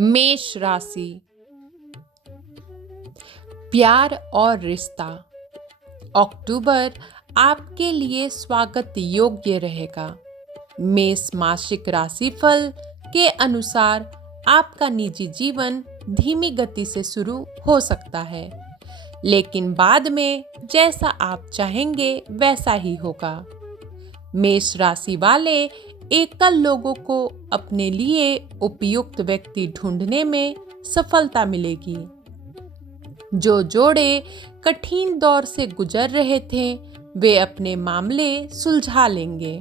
मेष राशि। प्यार और रिश्ता। अक्टूबर आपके लिए स्वागत योग्य रहेगा। मेष मासिक राशिफल के अनुसार आपका निजी जीवन धीमी गति से शुरू हो सकता है, लेकिन बाद में जैसा आप चाहेंगे वैसा ही होगा। मेष राशि वाले एकल लोगों को अपने लिए उपयुक्त व्यक्ति ढूंढने में सफलता मिलेगी। जो जोड़े कठिन दौर से गुजर रहे थे, वे अपने मामले सुलझा लेंगे।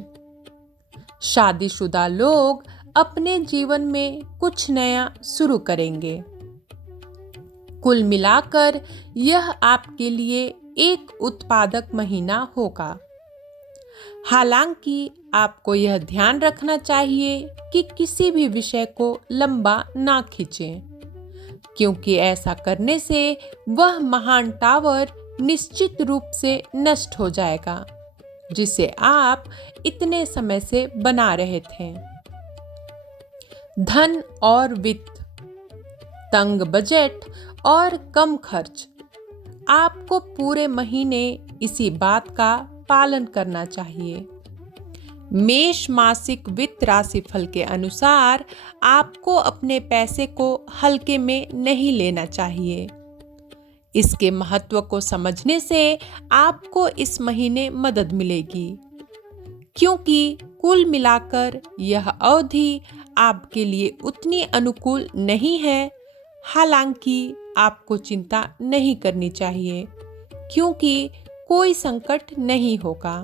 शादीशुदा लोग अपने जीवन में कुछ नया शुरू करेंगे। कुल मिलाकर यह आपके लिए एक उत्पादक महीना होगा। हालांकि आपको यह ध्यान रखना चाहिए कि किसी भी विषय को लंबा ना खींचें, क्योंकि ऐसा करने से वह महान टावर निश्चित रूप से नष्ट हो जाएगा, जिसे आप इतने समय से बना रहे थे। धन और वित्त। तंग बजट और कम खर्च। आपको पूरे महीने इसी बात का पालन करना चाहिए। मेष मासिक वित्त राशिफल के अनुसार आपको अपने पैसे को हल्के में नहीं लेना चाहिए। इसके महत्व को समझने से आपको इस महीने मदद मिलेगी, क्योंकि कुल मिलाकर यह अवधि आपके लिए उतनी अनुकूल नहीं है। हालांकि आपको चिंता नहीं करनी चाहिए, क्योंकि कोई संकट नहीं होगा।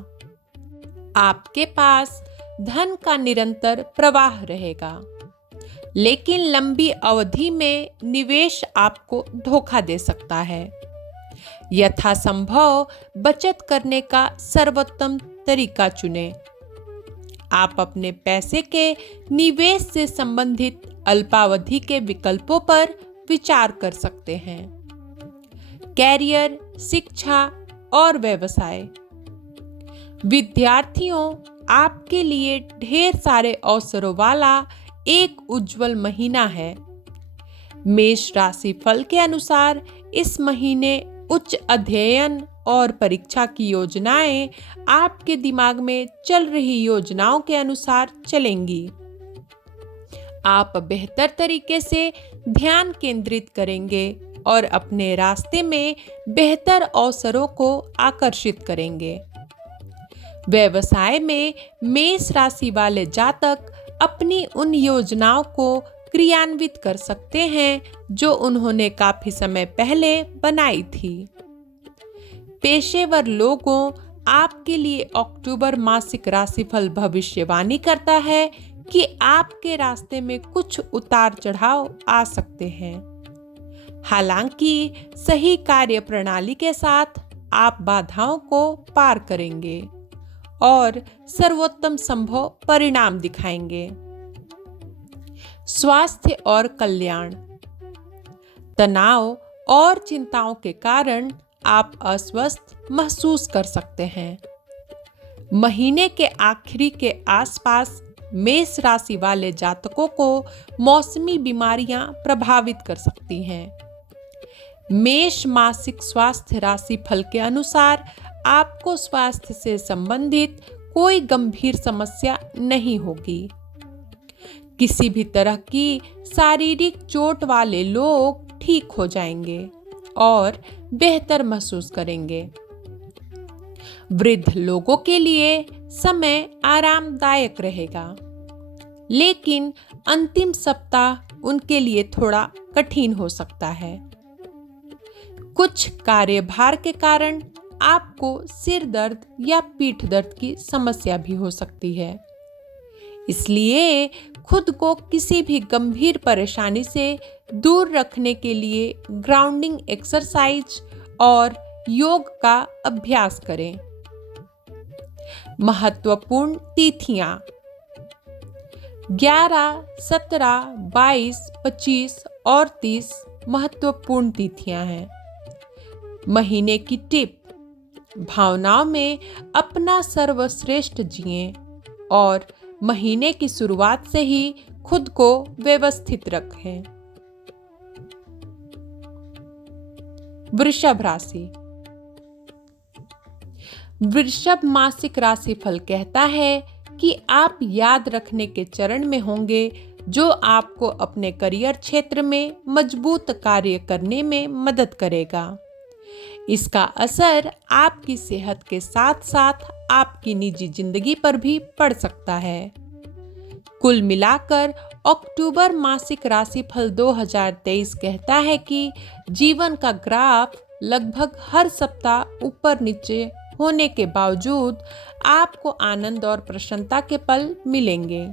आपके पास धन का निरंतर प्रवाह रहेगा, लेकिन लंबी अवधि में निवेश आपको धोखा दे सकता है। यथासंभव बचत करने का सर्वोत्तम तरीका चुनें। आप अपने पैसे के निवेश से संबंधित अल्पावधि के विकल्पों पर विचार कर सकते हैं। कैरियर, शिक्षा और व्यवसाय। विद्यार्थियों, आपके लिए ढेर अवसरों अवसरों वाला एक उज्जवल महीना है। मेष राशि फल के अनुसार इस महीने उच्च अध्ययन और परीक्षा की योजनाएं आपके दिमाग में चल रही योजनाओं के अनुसार चलेंगी। आप बेहतर तरीके से ध्यान केंद्रित करेंगे और अपने रास्ते में बेहतर अवसरों को आकर्षित करेंगे। व्यवसाय में मेष राशि वाले जातक अपनी उन योजनाओं को क्रियान्वित कर सकते हैं जो उन्होंने काफी समय पहले बनाई थी। पेशेवर लोगों, आपके लिए अक्टूबर मासिक राशिफल भविष्यवाणी करता है कि आपके रास्ते में कुछ उतार चढ़ाव आ सकते हैं। हालांकि सही कार्य प्रणाली के साथ आप बाधाओं को पार करेंगे और सर्वोत्तम संभव परिणाम दिखाएंगे। स्वास्थ्य और कल्याण। तनाव और चिंताओं के कारण आप अस्वस्थ महसूस कर सकते हैं। महीने के आखिरी के आसपास मेष राशि वाले जातकों को मौसमी बीमारियां प्रभावित कर सकती हैं। मेष मासिक स्वास्थ्य राशि फल के अनुसार आपको स्वास्थ्य से संबंधित कोई गंभीर समस्या नहीं होगी। किसी भी तरह की शारीरिक चोट वाले लोग ठीक हो जाएंगे और बेहतर महसूस करेंगे। वृद्ध लोगों के लिए समय आरामदायक रहेगा, लेकिन अंतिम सप्ताह उनके लिए थोड़ा कठिन हो सकता है। कुछ कार्यभार के कारण आपको सिर दर्द या पीठ दर्द की समस्या भी हो सकती है। इसलिए खुद को किसी भी गंभीर परेशानी से दूर रखने के लिए ग्राउंडिंग एक्सरसाइज और योग का अभ्यास करें। महत्वपूर्ण तिथियां 11, 17, 22, 25 और 30 महत्वपूर्ण तिथियां हैं। महीने की टिप: भावनाओं में अपना सर्वश्रेष्ठ जिएं और महीने की शुरुआत से ही खुद को व्यवस्थित रखें। वृषभ राशि। वृषभ मासिक राशिफल कहता है कि आप याद रखने के चरण में होंगे, जो आपको अपने करियर क्षेत्र में मजबूत कार्य करने में मदद करेगा। इसका असर आपकी सेहत के साथ साथ आपकी निजी जिंदगी पर भी पड़ सकता है। कुल मिलाकर अक्टूबर मासिक राशिफल 2023 कहता है कि जीवन का ग्राफ लगभग हर सप्ताह ऊपर नीचे होने के बावजूद आपको आनंद और प्रसन्नता के पल मिलेंगे।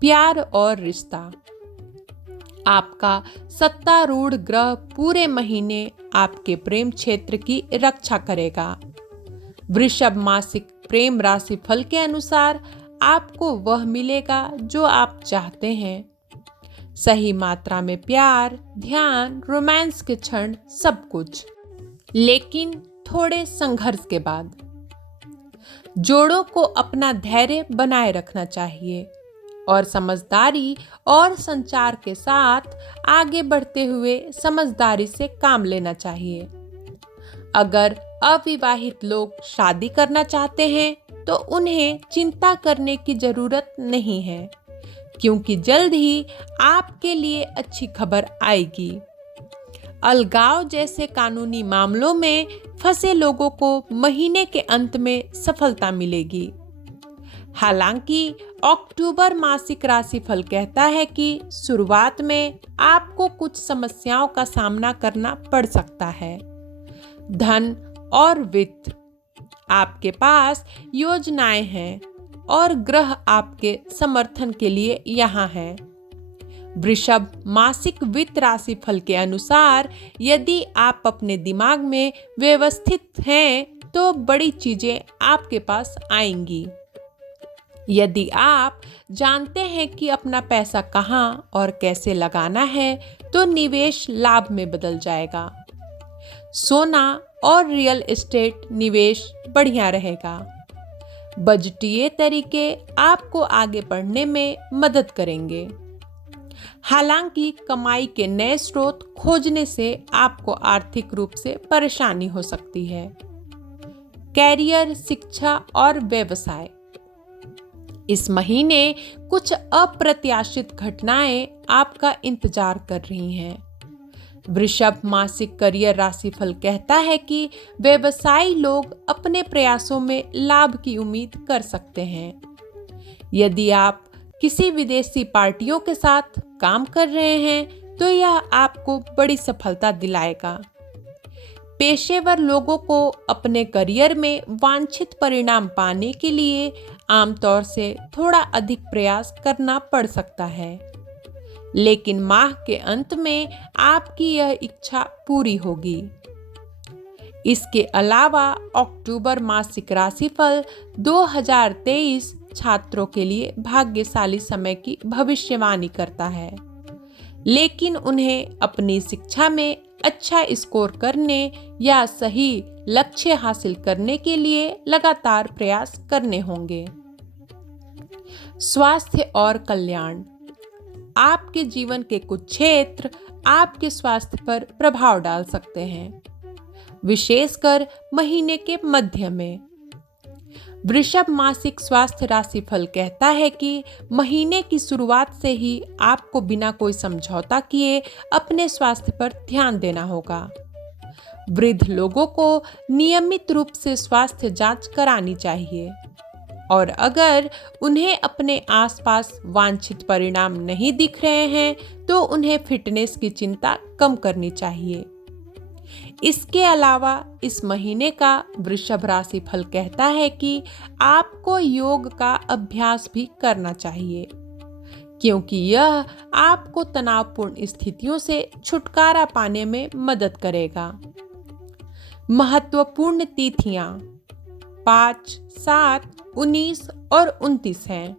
प्यार और रिश्ता। आपका सत्तारूढ़ ग्रह पूरे महीने आपके प्रेम क्षेत्र की रक्षा करेगा। वृषभ मासिक प्रेम राशिफल के अनुसार आपको वह मिलेगा जो आप चाहते हैं। सही मात्रा में प्यार, ध्यान, रोमांस के क्षण, सब कुछ, लेकिन थोड़े संघर्ष के बाद। जोड़ों को अपना धैर्य बनाए रखना चाहिए और समझदारी और संचार के साथ आगे बढ़ते हुए समझदारी से काम लेना चाहिए। अगर अविवाहित लोग शादी करना चाहते हैं तो उन्हें चिंता करने की जरूरत नहीं है, क्योंकि जल्द ही आपके लिए अच्छी खबर आएगी। अलगाव जैसे कानूनी मामलों में फंसे लोगों को महीने के अंत में सफलता मिलेगी। हालांकि अक्टूबर मासिक राशिफल कहता है कि शुरुआत में आपको कुछ समस्याओं का सामना करना पड़ सकता है। धन और वित्त। आपके पास योजनाएं हैं और ग्रह आपके समर्थन के लिए यहाँ हैं। वृषभ मासिक वित्त राशिफल के अनुसार यदि आप अपने दिमाग में व्यवस्थित हैं तो बड़ी चीजें आपके पास आएंगी। यदि आप जानते हैं कि अपना पैसा कहाँ और कैसे लगाना है तो निवेश लाभ में बदल जाएगा। सोना और रियल एस्टेट निवेश बढ़िया रहेगा। बजटीय तरीके आपको आगे बढ़ने में मदद करेंगे। हालांकि कमाई के नए स्रोत खोजने से आपको आर्थिक रूप से परेशानी हो सकती है। कैरियर, शिक्षा और व्यवसाय। इस महीने कुछ अप्रत्याशित घटनाएं आपका इंतजार कर रही हैं। वृषभ मासिक करियर राशिफल कहता है कि व्यवसायी लोग अपने प्रयासों में लाभ की उम्मीद कर सकते हैं। यदि आप किसी विदेशी पार्टियों के साथ काम कर रहे हैं तो यह आपको बड़ी सफलता दिलाएगा। पेशेवर लोगों को अपने करियर में वांछित परिणाम पाने के लिए आमतौर से थोड़ा अधिक प्रयास करना पड़ सकता है, लेकिन माह के अंत में आपकी यह इच्छा पूरी होगी। इसके अलावा अक्टूबर मासिक राशिफल 2023 छात्रों के लिए भाग्यशाली समय की भविष्यवाणी करता है, लेकिन उन्हें अपनी शिक्षा में अच्छा स्कोर करने या सही लक्ष्य हासिल करने के लिए लगातार प्रयास करने होंगे। स्वास्थ्य और कल्याण। आपके जीवन के कुछ क्षेत्र आपके स्वास्थ्य पर प्रभाव डाल सकते हैं, विशेषकर महीने के मध्य में। वृषभ मासिक स्वास्थ्य राशिफल कहता है कि महीने की शुरुआत से ही आपको बिना कोई समझौता किए अपने स्वास्थ्य पर ध्यान देना होगा। वृद्ध लोगों को नियमित रूप से स्वास्थ्य जांच करानी चाहिए और अगर उन्हें अपने आसपास वांछित परिणाम नहीं दिख रहे हैं तो उन्हें फिटनेस की चिंता कम करनी चाहिए। इसके अलावा इस महीने का वृषभ राशि फल कहता है कि आपको योग का अभ्यास भी करना चाहिए, क्योंकि यह आपको तनावपूर्ण स्थितियों से छुटकारा पाने में मदद करेगा। महत्वपूर्ण तिथियां 5, 7, 19 और 29 हैं।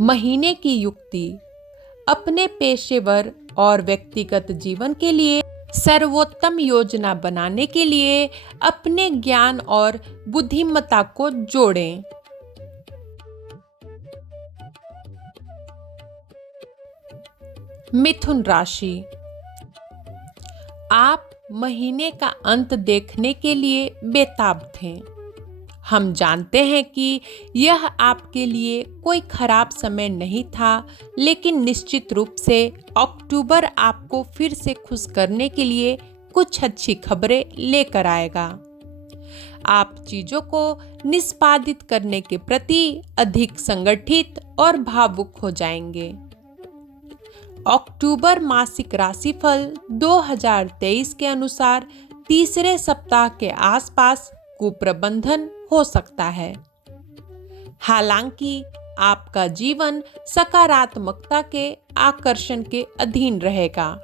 महीने की युक्ति। अपने पेशेवर और व्यक्तिगत जीवन के लिए सर्वोत्तम योजना बनाने के लिए अपने ज्ञान और बुद्धिमत्ता को जोड़ें। मिथुन राशि। आप महीने का अंत देखने के लिए बेताब थे। हम जानते हैं कि यह आपके लिए कोई खराब समय नहीं था, लेकिन निश्चित रूप से अक्टूबर आपको फिर से खुश करने के लिए कुछ अच्छी खबरें लेकर आएगा। आप चीजों को निष्पादित करने के प्रति अधिक संगठित और भावुक हो जाएंगे। अक्टूबर मासिक राशिफल 2023 के अनुसार तीसरे सप्ताह के आसपास कुप्रबंधन हो सकता है। हालांकि आपका जीवन सकारात्मकता के आकर्षण के अधीन रहेगा,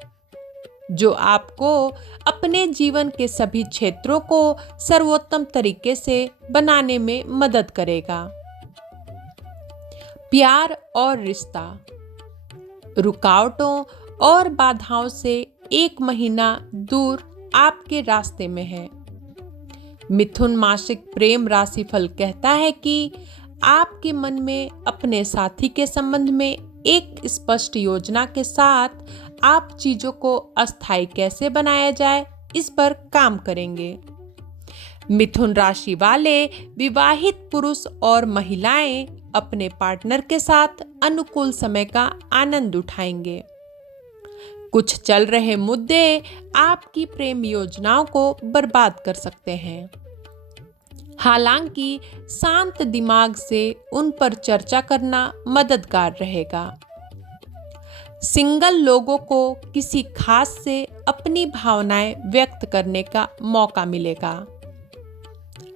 जो आपको अपने जीवन के सभी क्षेत्रों को सर्वोत्तम तरीके से बनाने में मदद करेगा। प्यार और रिश्ता, रुकावटों और बाधाओं से एक महीना दूर आपके रास्ते में है। मिथुन मासिक प्रेम राशिफल कहता है कि आपके मन में अपने साथी के संबंध में एक स्पष्ट योजना के साथ आप चीजों को अस्थायी कैसे बनाया जाए, इस पर काम करेंगे। मिथुन राशि वाले विवाहित पुरुष और महिलाएं अपने पार्टनर के साथ अनुकूल समय का आनंद उठाएंगे। कुछ चल रहे मुद्दे आपकी प्रेम योजनाओं को बर्बाद कर सकते हैं। हालांकि शांत दिमाग से उन पर चर्चा करना मददगार रहेगा। सिंगल लोगों को किसी खास से अपनी भावनाएं व्यक्त करने का मौका मिलेगा।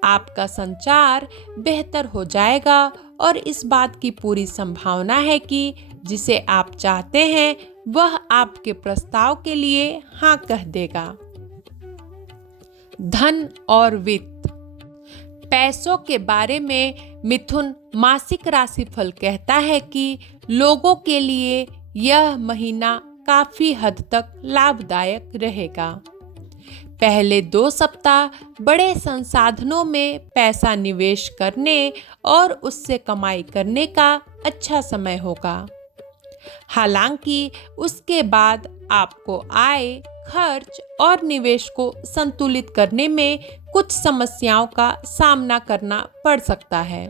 आपका संचार बेहतर हो जाएगा और इस बात की पूरी संभावना है कि जिसे आप चाहते हैं वह आपके प्रस्ताव के लिए हाँ कह देगा। धन और वित्त, पैसों के बारे में मिथुन मासिक राशिफल कहता है कि लोगों के लिए यह महीना काफी हद तक लाभदायक रहेगा। पहले 2 सप्ताह बड़े संसाधनों में पैसा निवेश करने और उससे कमाई करने का अच्छा समय होगा। हालांकि उसके बाद आपको आय, खर्च और निवेश को संतुलित करने में कुछ समस्याओं का सामना करना पड़ सकता है।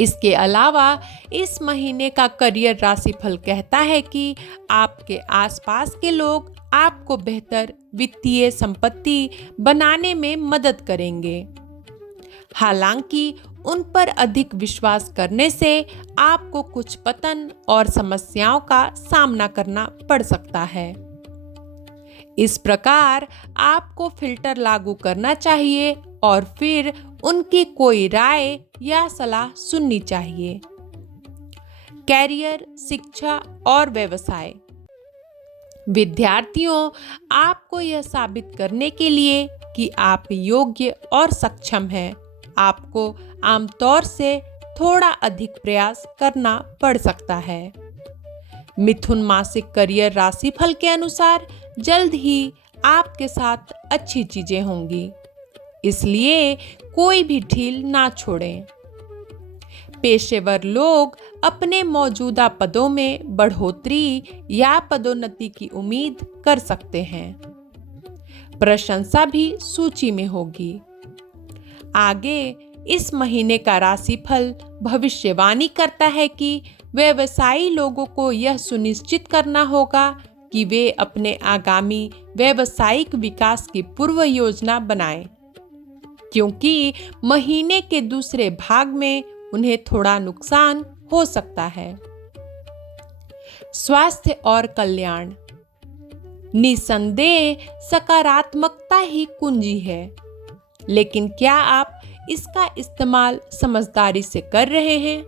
इसके अलावा इस महीने का करियर राशिफल कहता है कि आपके आसपास के लोग आपको बेहतर वित्तीय संपत्ति बनाने में मदद करेंगे। हालांकि उन पर अधिक विश्वास करने से आपको कुछ पतन और समस्याओं का सामना करना पड़ सकता है। इस प्रकार आपको फिल्टर लागू करना चाहिए और फिर उनकी कोई राय या सलाह सुननी चाहिए। कैरियर, शिक्षा और व्यवसाय, विद्यार्थियों, आपको यह साबित करने के लिए कि आप योग्य और सक्षम हैं, आपको आमतौर से थोड़ा अधिक प्रयास करना पड़ सकता है। मिथुन मासिक करियर राशिफल के अनुसार जल्द ही आपके साथ अच्छी चीजें होंगी, इसलिए कोई भी ढील ना छोड़ें। पेशेवर लोग अपने मौजूदा पदों में बढ़ोतरी या पदोन्नति की उम्मीद कर सकते हैं। प्रशंसा भी सूची में होगी। आगे इस महीने का राशिफल भविष्यवाणी करता है कि व्यवसायी लोगों को यह सुनिश्चित करना होगा कि वे अपने आगामी व्यावसायिक विकास की पूर्व योजना बनाएं, क्योंकि महीने के दूसरे भाग में उन्हें थोड़ा नुकसान हो सकता है। स्वास्थ्य और कल्याण, निसंदेह सकारात्मकता ही कुंजी है, लेकिन क्या आप इसका इस्तेमाल समझदारी से कर रहे हैं?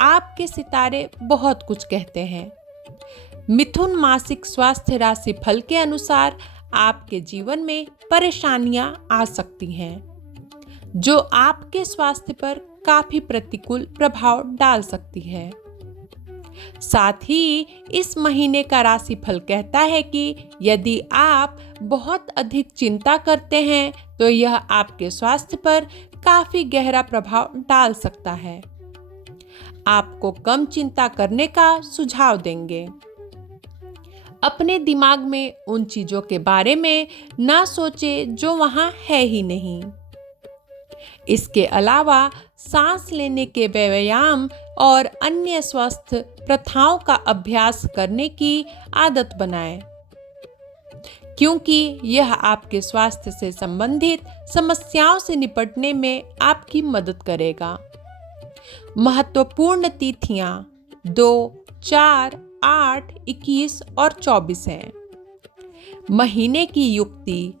आपके सितारे बहुत कुछ कहते हैं। मिथुन मासिक स्वास्थ्य राशि फल के अनुसार आपके जीवन में परेशानियां आ सकती हैं, जो आपके स्वास्थ्य पर काफी प्रतिकूल प्रभाव डाल सकती है। साथ ही इस महीने का राशिफल कहता है कि यदि आप बहुत अधिक चिंता करते हैं तो यह आपके स्वास्थ्य पर काफी गहरा प्रभाव डाल सकता है। आपको कम चिंता करने का सुझाव देंगे। अपने दिमाग में उन चीजों के बारे में ना सोचे जो वहां है ही नहीं। इसके अलावा सांस लेने के व्यायाम और अन्य स्वस्थ प्रथाओं का अभ्यास करने की आदत बनाएं, क्योंकि यह आपके स्वास्थ्य से संबंधित समस्याओं से निपटने में आपकी मदद करेगा। महत्वपूर्ण तिथियां 2, 4, 8, 21 और 24 हैं। महीने की युक्ति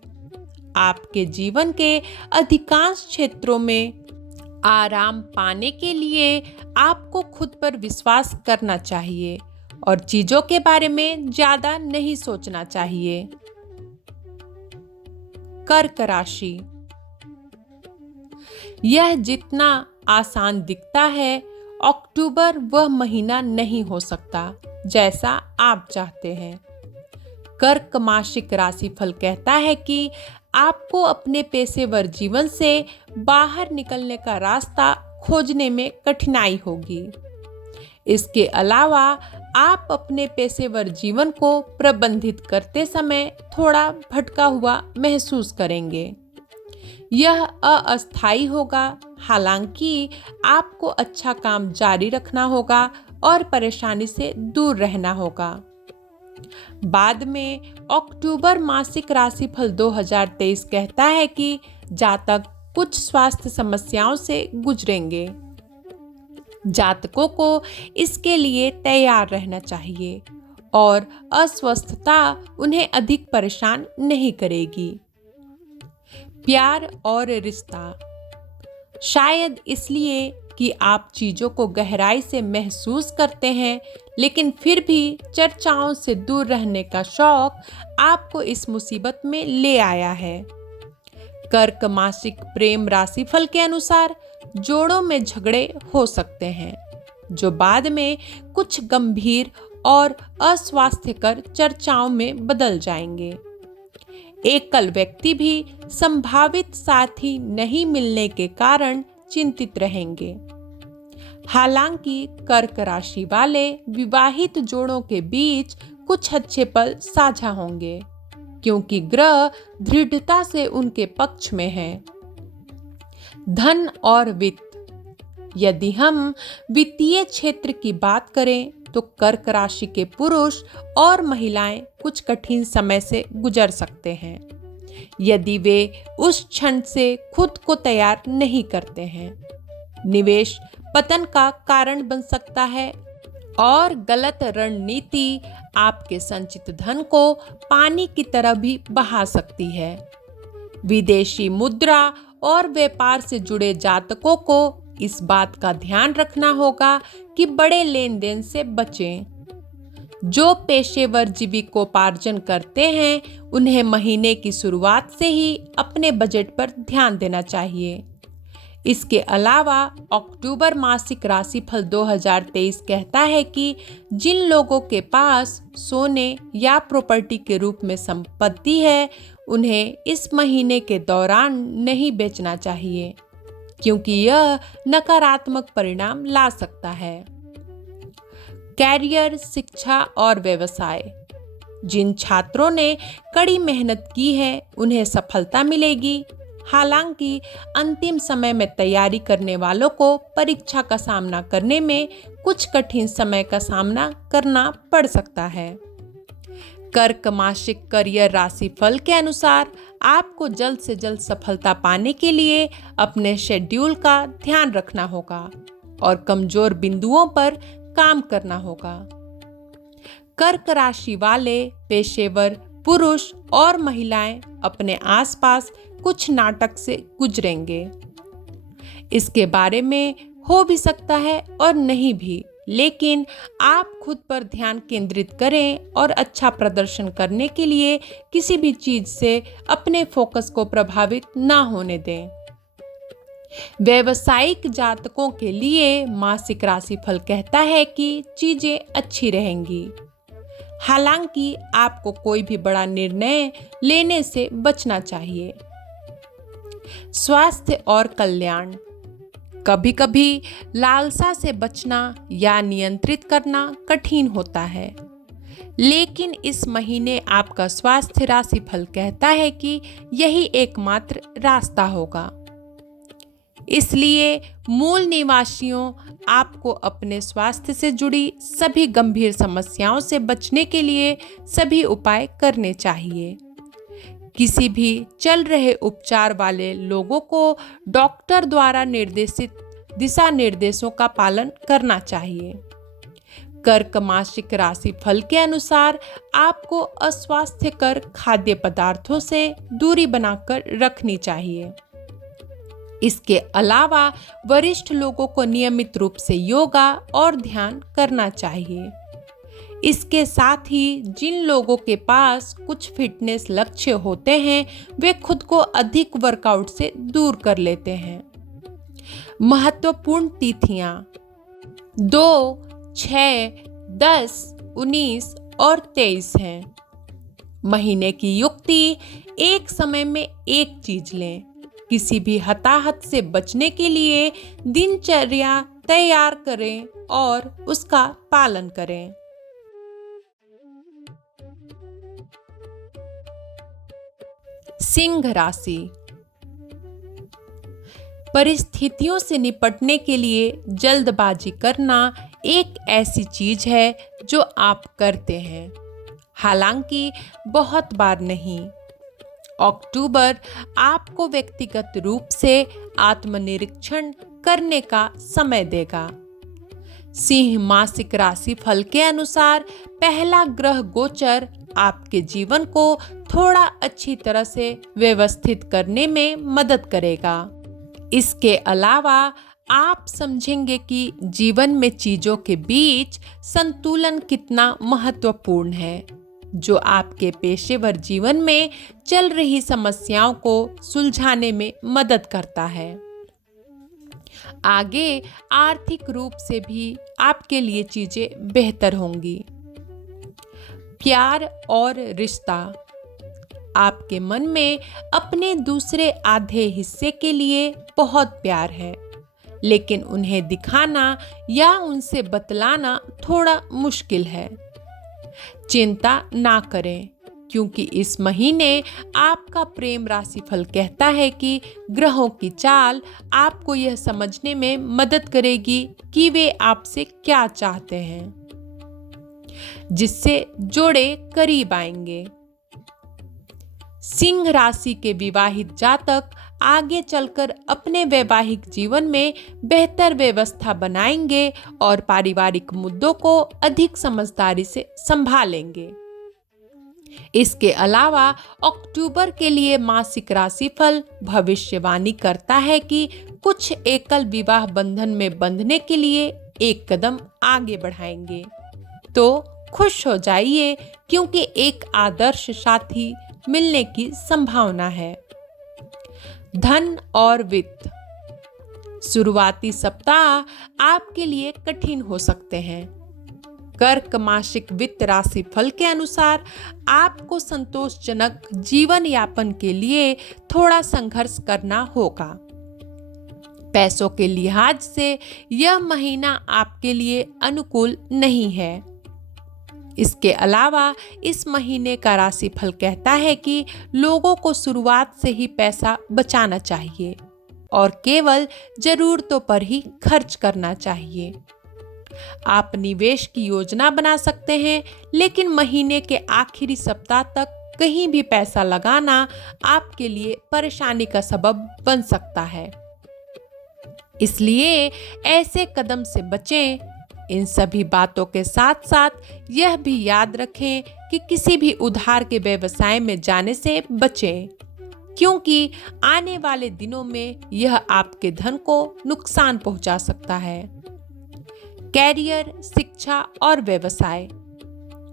आपके जीवन के अधिकांश क्षेत्रों में आराम पाने के लिए आपको खुद पर विश्वास करना चाहिए और चीजों के बारे में ज्यादा नहीं सोचना चाहिए। कर्क राशि। यह जितना आसान दिखता है, अक्टूबर वह महीना नहीं हो सकता जैसा आप चाहते हैं। कर्क मासिक राशिफल कहता है कि आपको अपने पेशेवर जीवन से बाहर निकलने का रास्ता खोजने में कठिनाई होगी। इसके अलावा आप अपने पेशेवर जीवन को प्रबंधित करते समय थोड़ा भटका हुआ महसूस करेंगे। यह अस्थायी होगा, हालांकि आपको अच्छा काम जारी रखना होगा और परेशानी से दूर रहना होगा। बाद में अक्टूबर मासिक राशिफल 2023 कहता है कि जातक कुछ स्वास्थ्य समस्याओं से गुजरेंगे। जातकों को इसके लिए तैयार रहना चाहिए और अस्वस्थता उन्हें अधिक परेशान नहीं करेगी। प्यार और रिश्ता। शायद इसलिए कि आप चीजों को गहराई से महसूस करते हैं, लेकिन फिर भी चर्चाओं से दूर रहने का शौक आपको इस मुसीबत में ले आया है। कर्क मासिक प्रेम राशिफल के अनुसार जोड़ों में झगड़े हो सकते हैं, जो बाद में कुछ गंभीर और अस्वास्थ्यकर चर्चाओं में बदल जाएंगे। एकल व्यक्ति भी संभावित साथी नहीं मिलने के कारण चिंतित रहेंगे। हालांकि कर्क राशि वाले विवाहित जोड़ों के बीच कुछ अच्छे पल साझा होंगे, क्योंकि ग्रह दृढ़ता से उनके पक्ष में हैं। धन और वित्त। यदि हम वित्तीय क्षेत्र की बात करें तो कर्क राशि के पुरुष और महिलाएं कुछ कठिन समय से गुजर सकते हैं, यदि वे उस क्षण से खुद को तैयार नहीं करते हैं। निवेश पतन का कारण बन सकता है और गलत रणनीति आपके संचित धन को पानी की तरह भी बहा सकती है। विदेशी मुद्रा और व्यापार से जुड़े जातकों को इस बात का ध्यान रखना होगा कि बड़े लेन देन से बचें। जो पेशेवर जीविकोपार्जन करते हैं, उन्हें महीने की शुरुआत से ही अपने बजट पर ध्यान देना चाहिए। इसके अलावा अक्टूबर मासिक राशिफल 2023 कहता है कि जिन लोगों के पास सोने या प्रॉपर्टी के रूप में संपत्ति है, उन्हें इस महीने के दौरान नहीं बेचना चाहिए, क्योंकि यह नकारात्मक परिणाम ला सकता है। कैरियर, शिक्षा और व्यवसाय। जिन छात्रों ने कड़ी मेहनत की है, उन्हें सफलता मिलेगी। हालांकि अंतिम समय में तैयारी करने वालों को परीक्षा का सामना करने में कुछ कठिन समय का सामना करना पड़ सकता है। कर्क मासिक करियर राशिफल के अनुसार आपको जल्द से जल्द सफलता पाने के लिए अपने शेड्यूल का ध्यान रखना होगा और कमजोर बिंदुओं पर काम करना होगा। कर्क राशि वाले पेशेवर पुरुष और महिलाएं अपने आसपास कुछ नाटक से गुजरेंगे। इसके बारे में हो भी सकता है और नहीं भी, लेकिन आप खुद पर ध्यान केंद्रित करें और अच्छा प्रदर्शन करने के लिए किसी भी चीज से अपने फोकस को प्रभावित ना होने दें। व्यावसायिक जातकों के लिए मासिक राशिफल कहता है कि चीजें अच्छी रहेंगी। हालांकि आपको कोई भी बड़ा निर्णय लेने से बचना चाहिए। स्वास्थ्य और कल्याण। कभी कभी लालसा से बचना या नियंत्रित करना कठिन होता है, लेकिन इस महीने आपका स्वास्थ्य राशिफल कहता है कि यही एकमात्र रास्ता होगा। इसलिए मूल निवासियों, आपको अपने स्वास्थ्य से जुड़ी सभी गंभीर समस्याओं से बचने के लिए सभी उपाय करने चाहिए। किसी भी चल रहे उपचार वाले लोगों को डॉक्टर द्वारा निर्देशित दिशा निर्देशों का पालन करना चाहिए। कर्क मासिक राशि फल के अनुसार आपको अस्वास्थ्यकर खाद्य पदार्थों से दूरी बनाकर रखनी चाहिए। इसके अलावा वरिष्ठ लोगों को नियमित रूप से योगा और ध्यान करना चाहिए। इसके साथ ही जिन लोगों के पास कुछ फिटनेस लक्ष्य होते हैं, वे खुद को अधिक वर्कआउट से दूर कर लेते हैं। महत्वपूर्ण तिथियां 2, 6, 10, 19 और 23 हैं। महीने की युक्ति, एक समय में एक चीज लें। किसी भी हताहत से बचने के लिए दिनचर्या तैयार करें और उसका पालन करें। सिंह राशि। परिस्थितियों से निपटने के लिए जल्दबाजी करना एक ऐसी चीज है जो आप करते हैं, हालांकि बहुत बार नहीं। अक्टूबर आपको व्यक्तिगत रूप से आत्मनिरीक्षण करने का समय देगा। सिंह मासिक राशि फल के अनुसार पहला ग्रह गोचर आपके जीवन को थोड़ा अच्छी तरह से व्यवस्थित करने में मदद करेगा। इसके अलावा आप समझेंगे कि जीवन में चीजों के बीच संतुलन कितना महत्वपूर्ण है, जो आपके पेशेवर जीवन में चल रही समस्याओं को सुलझाने में मदद करता है। आगे आर्थिक रूप से भी आपके लिए चीजें बेहतर होंगी। प्यार और रिश्ता। आपके मन में अपने दूसरे आधे हिस्से के लिए बहुत प्यार है, लेकिन उन्हें दिखाना या उनसे बतलाना थोड़ा मुश्किल है। चिंता ना करें, क्योंकि इस महीने आपका प्रेम राशिफल कहता है कि ग्रहों की चाल आपको यह समझने में मदद करेगी कि वे आपसे क्या चाहते हैं, जिससे जोड़े करीब आएंगे। सिंह राशि के विवाहित जातक आगे चलकर अपने वैवाहिक जीवन में बेहतर व्यवस्था बनाएंगे और पारिवारिक मुद्दों को अधिक समझदारी से संभालेंगे। इसके अलावा अक्टूबर के लिए मासिक राशिफल भविष्यवाणी करता है कि कुछ एकल विवाह बंधन में बंधने के लिए एक कदम आगे बढ़ाएंगे। तो खुश हो जाइए, क्योंकि एक आदर्श साथी मिलने की संभावना है। धन और वित्त। शुरुआती सप्ताह आपके लिए कठिन हो सकते हैं। कर्क मासिक वित्त राशि फल के अनुसार आपको संतोषजनक जीवन यापन के लिए थोड़ा संघर्ष करना होगा। पैसों के लिहाज से यह महीना आपके लिए अनुकूल नहीं है। इसके अलावा इस महीने का राशिफल कहता है कि लोगों को शुरुआत से ही पैसा बचाना चाहिए और केवल जरूरतों पर ही खर्च करना चाहिए। आप निवेश की योजना बना सकते हैं, लेकिन महीने के आखिरी सप्ताह तक कहीं भी पैसा लगाना आपके लिए परेशानी का सबब बन सकता है। इसलिए ऐसे कदम से बचें। इन सभी बातों के साथ साथ यह भी याद रखें कि किसी भी उधार के व्यवसाय में जाने से बचें, क्योंकि आने वाले दिनों में यह आपके धन को नुकसान पहुंचा सकता है। कैरियर, शिक्षा और व्यवसाय।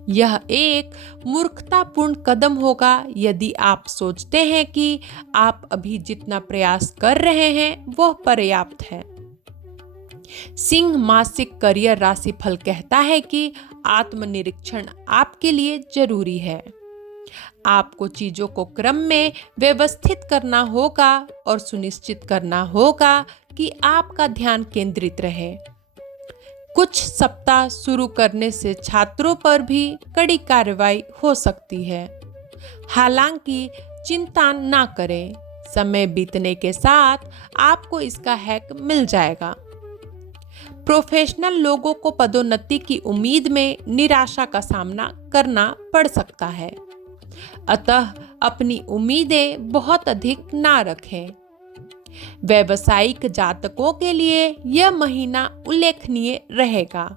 यह एक मूर्खतापूर्ण कदम होगा यदि आप सोचते हैं कि आप अभी जितना प्रयास कर रहे हैं वह पर्याप्त है। सिंह मासिक करियर राशिफल कहता है कि आत्मनिरीक्षण आपके लिए जरूरी है। आपको चीजों को क्रम में व्यवस्थित करना होगा और सुनिश्चित करना होगा कि आपका ध्यान केंद्रित रहे। कुछ सप्ताह शुरू करने से छात्रों पर भी कड़ी कार्रवाई हो सकती है। हालांकि चिंता ना करें, समय बीतने के साथ आपको इसका हैक मिल जाएगा। प्रोफेशनल लोगों को पदोन्नति की उम्मीद में निराशा का सामना करना पड़ सकता है, अतः अपनी उम्मीदें बहुत अधिक ना रखें। व्यावसायिक जातकों के लिए यह महीना उल्लेखनीय रहेगा,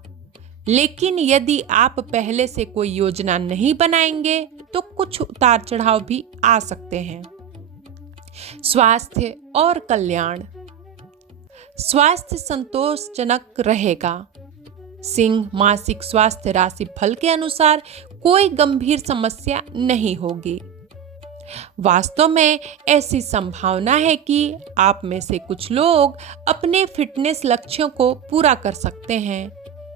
लेकिन यदि आप पहले से कोई योजना नहीं बनाएंगे तो कुछ उतार चढ़ाव भी आ सकते हैं। स्वास्थ्य और कल्याण। स्वास्थ्य संतोषजनक रहेगा। सिंह मासिक स्वास्थ्य राशि फल के अनुसार कोई गंभीर समस्या नहीं होगी। वास्तव में ऐसी संभावना है कि आप में से कुछ लोग अपने फिटनेस लक्ष्यों को पूरा कर सकते हैं।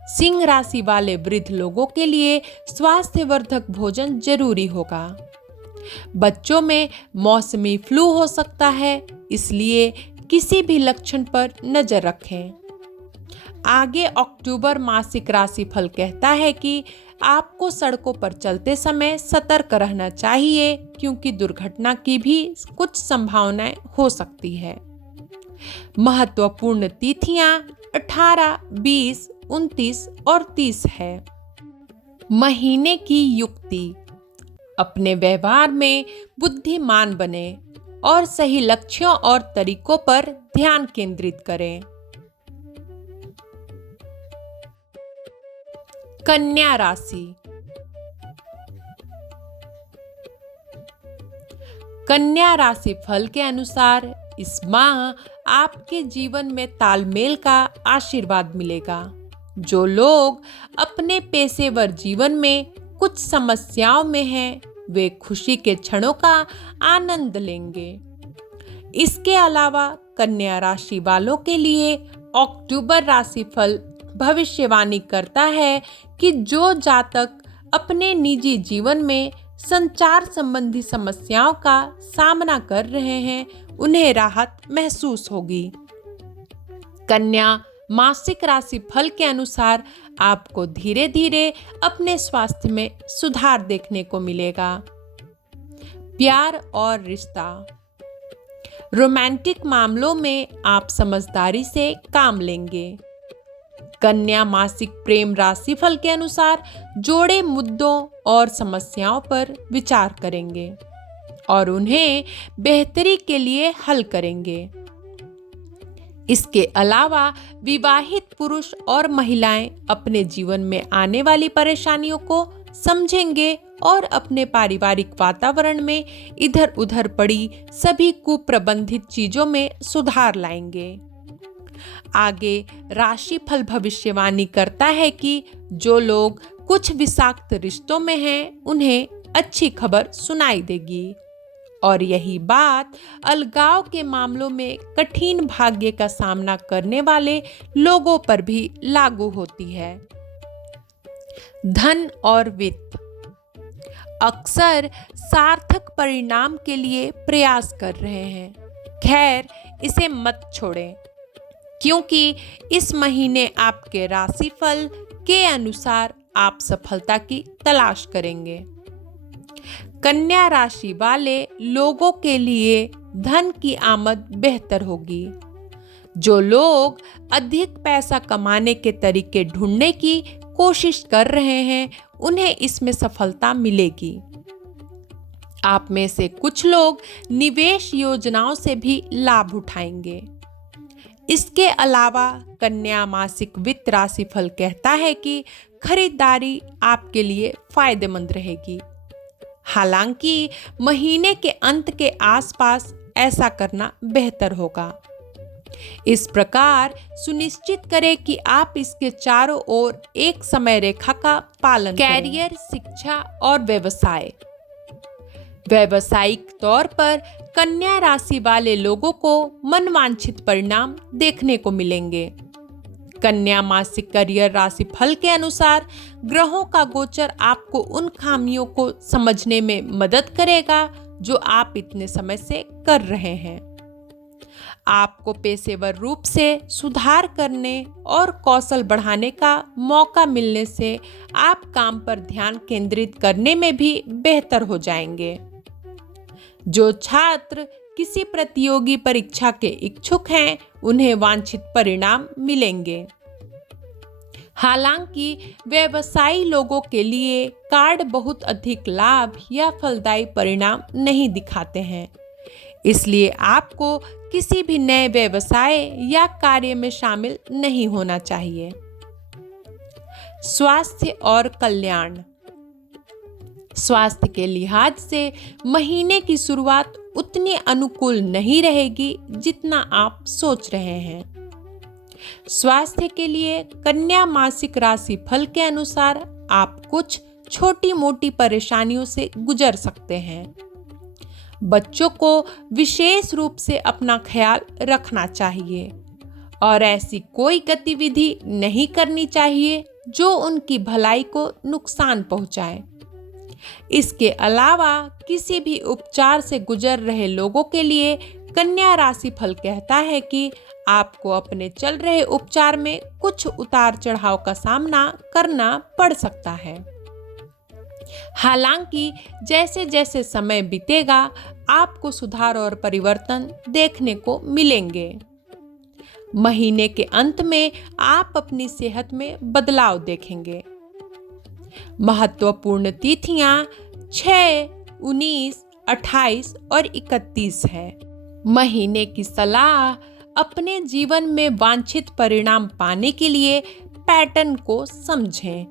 सिंह राशि वाले वृद्ध लोगों के लिए स्वास्थ्यवर्धक भोजन जरूरी होगा। बच्चों में मौसमी फ्लू हो सकता है, इसलिए किसी भी लक्षण पर नजर रखें। आगे अक्टूबर मासिक राशि फल कहता है कि आपको सड़कों पर चलते समय सतर्क रहना चाहिए, क्योंकि दुर्घटना की भी कुछ संभावनाएं हो सकती है। महत्वपूर्ण तिथियां 18, 20, 29 और 30 है। महीने की युक्ति। अपने व्यवहार में बुद्धिमान बने और सही लक्ष्यों और तरीकों पर ध्यान केंद्रित करें। कन्या राशि। कन्या राशि फल के अनुसार इस माह आपके जीवन में तालमेल का आशीर्वाद मिलेगा। जो लोग अपने पेशेवर जीवन में कुछ समस्याओं में हैं, वे खुशी के क्षणों का आनंद लेंगे। इसके अलावा कन्या राशि वालों के लिए अक्टूबर राशिफल भविष्यवाणी करता है कि जो जातक अपने निजी जीवन में संचार संबंधी समस्याओं का सामना कर रहे हैं, उन्हें राहत महसूस होगी। कन्या मासिक राशि फल के अनुसार आपको धीरे धीरे अपने स्वास्थ्य में सुधार देखने को मिलेगा। प्यार और रिश्ता। रोमांटिक मामलों में आप समझदारी से काम लेंगे। कन्या मासिक प्रेम राशि फल के अनुसार जोड़े मुद्दों और समस्याओं पर विचार करेंगे और उन्हें बेहतरी के लिए हल करेंगे। इसके अलावा विवाहित पुरुष और महिलाएं अपने जीवन में आने वाली परेशानियों को समझेंगे और अपने पारिवारिक वातावरण में इधर उधर पड़ी सभी कुप्रबंधित चीजों में सुधार लाएंगे। आगे राशिफल भविष्यवाणी करता है कि जो लोग कुछ विषाक्त रिश्तों में हैं, उन्हें अच्छी खबर सुनाई देगी और यही बात अलगाव के मामलों में कठिन भाग्य का सामना करने वाले लोगों पर भी लागू होती है। धन और वित्त। अक्सर सार्थक परिणाम के लिए प्रयास कर रहे हैं। खैर, इसे मत छोड़ें, क्योंकि इस महीने आपके राशिफल के अनुसार आप सफलता की तलाश करेंगे। कन्या राशि वाले लोगों के लिए धन की आमद बेहतर होगी। जो लोग अधिक पैसा कमाने के तरीके ढूंढने की कोशिश कर रहे हैं, उन्हें इसमें सफलता मिलेगी। आप में से कुछ लोग निवेश योजनाओं से भी लाभ उठाएंगे। इसके अलावा कन्या मासिक वित्त राशिफल कहता है कि खरीदारी आपके लिए फायदेमंद रहेगी। हालांकि महीने के अंत के आसपास ऐसा करना बेहतर होगा। इस प्रकार सुनिश्चित करें कि आप इसके चारों ओर एक समय रेखा का पालन करें। कैरियर, शिक्षा और व्यवसाय। व्यावसायिक तौर पर कन्या राशि वाले लोगों को मनवांछित परिणाम देखने को मिलेंगे। कन्या मासिक करियर राशि फल के अनुसार ग्रहों का गोचर आपको उन खामियों को समझने में मदद करेगा जो आप इतने समय से कर रहे हैं। आपको पेशेवर रूप से सुधार करने और कौशल बढ़ाने का मौका मिलने से आप काम पर ध्यान केंद्रित करने में भी बेहतर हो जाएंगे। जो छात्र किसी प्रतियोगी परीक्षा के इच्छुक हैं, उन्हें वांछित परिणाम मिलेंगे। हालांकि व्यवसायी लोगों के लिए कार्ड बहुत अधिक लाभ या फलदायी परिणाम नहीं दिखाते हैं, इसलिए आपको किसी भी नए व्यवसाय या कार्य में शामिल नहीं होना चाहिए। स्वास्थ्य और कल्याण। स्वास्थ्य के लिहाज से महीने की शुरुआत उतनी अनुकूल नहीं रहेगी जितना आप सोच रहे हैं। स्वास्थ्य के लिए कन्या मासिक राशि फल के अनुसार आप कुछ छोटी मोटी परेशानियों से गुजर सकते हैं। बच्चों को विशेष रूप से अपना ख्याल रखना चाहिए और ऐसी कोई गतिविधि नहीं करनी चाहिए जो उनकी भलाई को नुकसान पहुंचाए। इसके अलावा किसी भी उपचार से गुजर रहे लोगों के लिए कन्या राशि फल कहता है कि आपको अपने चल रहे उपचार में कुछ उतार चढ़ाव का सामना करना पड़ सकता है। हालांकि जैसे जैसे समय बीतेगा आपको सुधार और परिवर्तन देखने को मिलेंगे। महीने के अंत में आप अपनी सेहत में बदलाव देखेंगे। महत्वपूर्ण तिथियां 6, 19, 28 और 31 है। महीने की सलाह अपने जीवन में वांछित परिणाम पाने के लिए पैटर्न को समझें